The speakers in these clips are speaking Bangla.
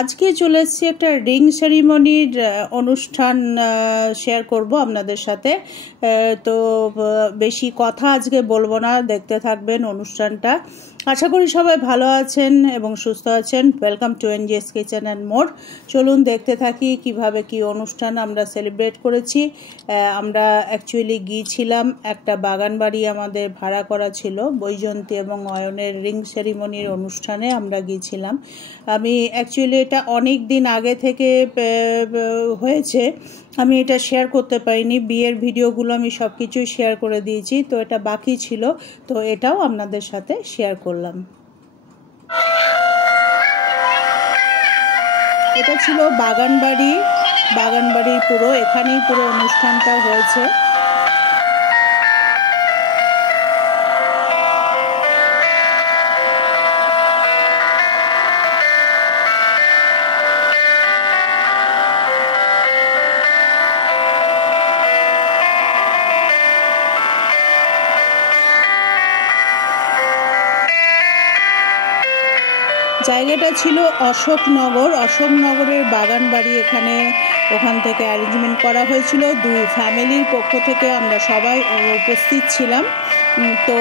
আজকে চলে এসেছি একটা রিং সেরিমনির অনুষ্ঠান শেয়ার করব আপনাদের সাথে। তো বেশি কথা আজকে বলবো না, দেখতে থাকবেন অনুষ্ঠানটা। আশা করি সবাই ভালো আছেন এবং সুস্থ আছেন। Welcome to NGS kitchen and more. চলুন দেখতে থাকি কিভাবে কি অনুষ্ঠান আমরা সেলিব্রেট করেছি। আমরা অ্যাকচুয়ালি গিয়েছিলাম একটা বাগান বাড়ি, আমাদের ভাড়া করা ছিল। বৈজয়ন্তী এবং অয়নের রিং সেরিমনির অনুষ্ঠানে আমরা গিয়েছিলাম। আমি অ্যাকচুয়ালি এটা অনেক দিন আগে থেকে হয়েছে, আমি এটা শেয়ার করতে পারিনি। বিয়ের ভিডিওগুলো আমি সব কিছুই শেয়ার করে দিয়েছি, তো এটা বাকি ছিল, তো এটাও আপনাদের সাথে শেয়ার করলাম। এটা ছিল বাগানবাড়ির পুরো, এখানেই পুরো অনুষ্ঠানটা হয়েছে। জায়গাটা ছিল অশোকনগরের বাগান বাড়ি। ওখান থেকে অ্যারেঞ্জমেন্ট করা হয়েছিল। দুই ফ্যামিলির পক্ষ থেকে আমরা সবাই উপস্থিত ছিলাম। তো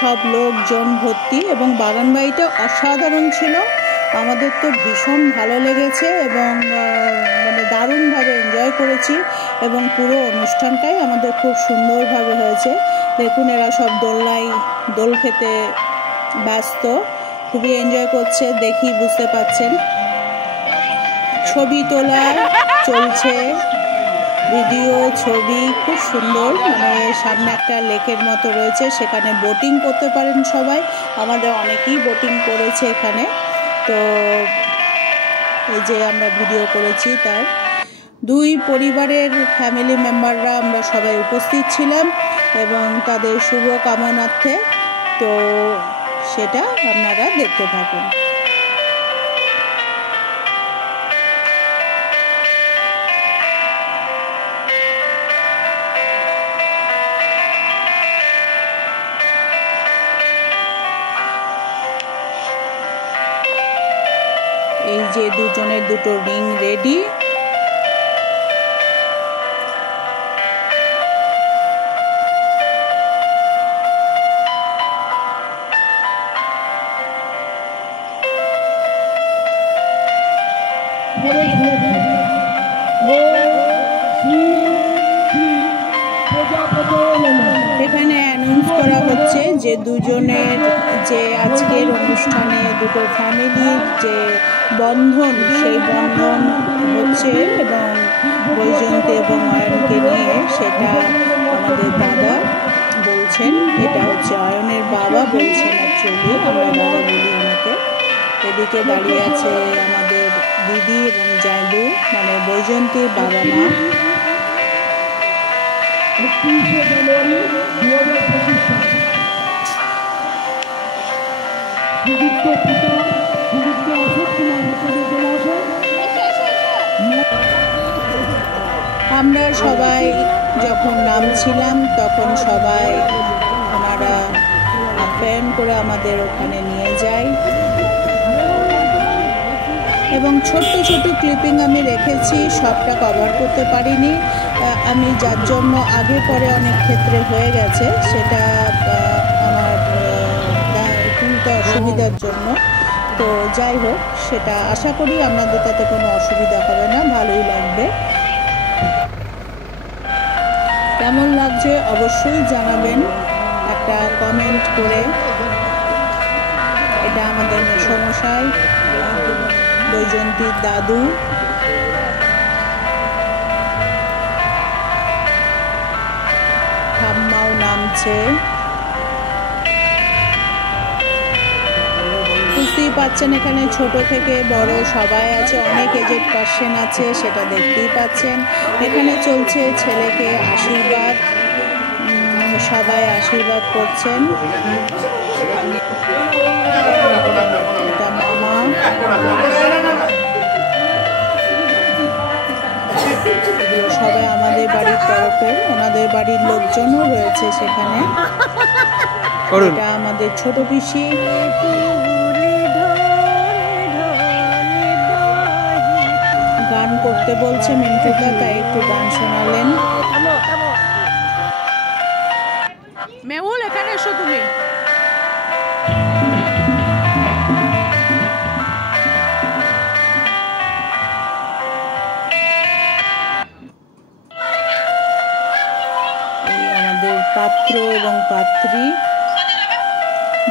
সব লোকজন ভর্তি এবং বাগান বাড়িটা অসাধারণ ছিল। আমাদের তো ভীষণ ভালো লেগেছে এবং মানে দারুণভাবে এনজয় করেছি এবং পুরো অনুষ্ঠানটাই আমাদের খুব সুন্দরভাবে হয়েছে। দেখুন, এরা সব দোল খেতে ব্যস্ত, খুবই এনজয় করছে, দেখি বুঝতে পাচ্ছেন। ছবি তোলা চলছে, ভিডিও ছবি খুব সুন্দর। মানে সামনে একটা লেকের মতো রয়েছে, সেখানে বোটিং করতে পারেন সবাই। আমাদের অনেকেই বোটিং করেছে এখানে। তো এই যে আমরা ভিডিও করেছি, তার দুই পরিবারের ফ্যামিলি মেম্বাররা আমরা সবাই উপস্থিত ছিলাম এবং তাদের শুভ কামনার্থে। তো সেটা আপনারা দেখতে থাকুন। এই যে দুজনের দুটো রিং রেডি। এখানে অ্যানাউন্স করা হচ্ছে যে দুজনের যে আজকের অনুষ্ঠানে দুটো ফ্যামিলির যে বন্ধন, সেই বন্ধন হচ্ছে এবং বৈজয়ন্তী এবং অয়নকে নিয়ে, সেটা আমাদের দাদা বলছেন। এটা হচ্ছে অয়নের বাবা বলছেন, অ্যাকচুয়ালি আমরা দাদা বলি ওনাকে। এদিকে দাঁড়িয়ে আছে আমাদের দিদি এবং জায়দু, মানে বৈজয়ন্তীর বাবা মা। আমরা সবাই যখন নামছিলাম তখন সবাই ওনারা আপ্যায়ন করে আমাদের ওখানে নিয়ে যায় এবং ছোট্ট ক্লিপিং আমি রেখেছি, সবটা কভার করতে পারিনি আমি, যার জন্য আগে পরে অনেক ক্ষেত্রে হয়ে গেছে, সেটা আমার তুলতে অসুবিধার জন্য। তো যাই হোক, সেটা আশা করি আপনাদের তাতে কোনো অসুবিধা হবে না, ভালোই লাগবে। কেমন লাগছে অবশ্যই জানাবেন একটা কমেন্ট করে। এটা আমাদের মেসমশাই, বৈজয়ন্তীর দাদু। ঠাম্মাও নামছে, বুঝতেই পাচ্ছেন এখানে ছোট থেকে বড় সবাই আছে, অনেক এজেড পার্সন আছে, সেটা দেখতেই পাচ্ছেন। এখানে চলছে ছেলেকে আশীর্বাদ, সবাই আশীর্বাদ করছেন। এটা মামা, সবাই আমাদের বাড়ির তরফে, ওনাদের বাড়ির লোকজনও রয়েছে সেখানে। এটা আমাদের ছোট পিসি। করতে বলছে মিন্টুদা, তাই একটু গান শোনালেন। মেহুল এখানে এসো তুমি। আমাদের পাত্র এবং পাত্রী,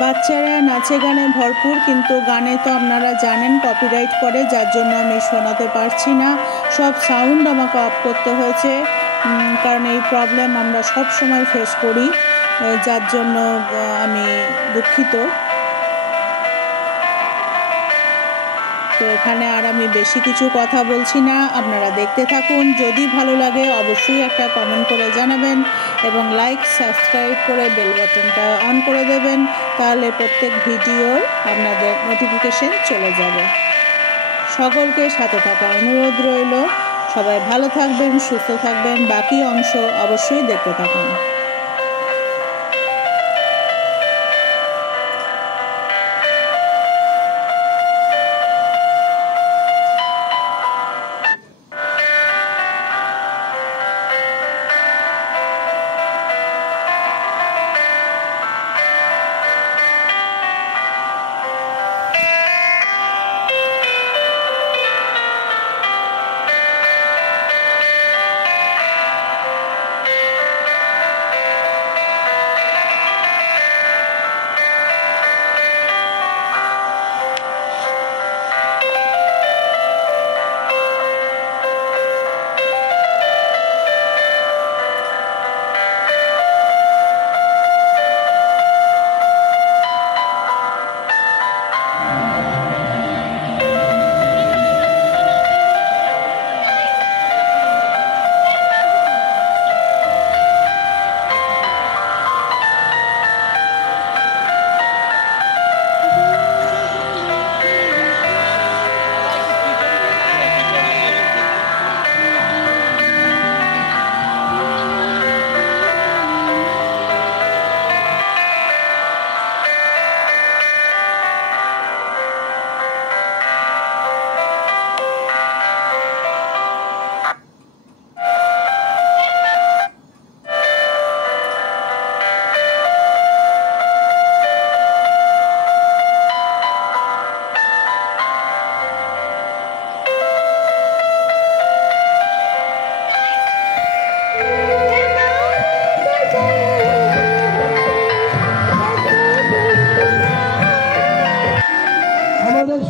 বাচ্চারা নাচে গানে ভরপুর, কিন্তু গানে তো আপনারা জানেন কপিরাইট করে, যার জন্য আমি শোনাতে পারছি না। সব সাউন্ড আমাকে অফ করতে হয়েছে, কারণ এই প্রবলেম আমরা সব সময় ফেস করি, যার জন্য আমি দুঃখিত। তো এখানে আর আমি বেশি কিছু কথা বলছি না, আপনারা দেখতে থাকুন। যদি ভালো লাগে অবশ্যই একটা কমেন্ট করে জানাবেন এবং লাইক সাবস্ক্রাইব করে বেল বাটনটা অন করে দেবেন, তাহলে প্রত্যেক ভিডিওর আপনাদের নোটিফিকেশন চলে যাবে। সকলকে সাথে থাকা অনুরোধ রইল। সবাই ভালো থাকবেন, সুস্থ থাকবেন। বাকি অংশ অবশ্যই দেখতে থাকুন।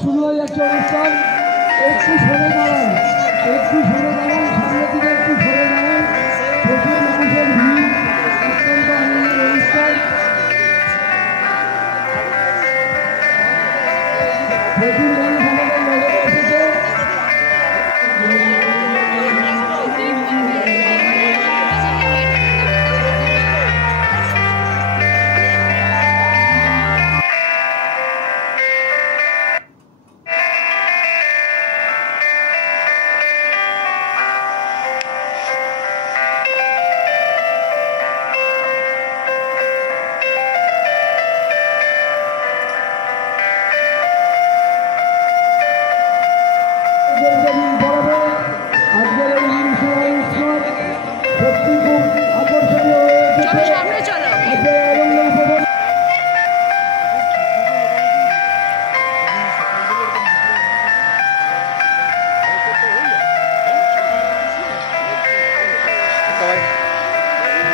শুরু হয়ে যাচ্ছে অনুষ্ঠান। একটু সরে দাঁড়ান, একটু সরে দাঁড়ান, সামনের দিকে একটু সরে দাঁড়ান। প্রচুর মানুষের ভিড়, অত্যন্ত আনন্দের অনুষ্ঠান। প্রচুর মানুষ আমাদের নজরে এসেছে।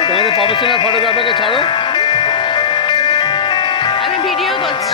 তোমাদের প্রফেশনাল ফটোগ্রাফারকে ছাড়ো, আমি ভিডিও করছি।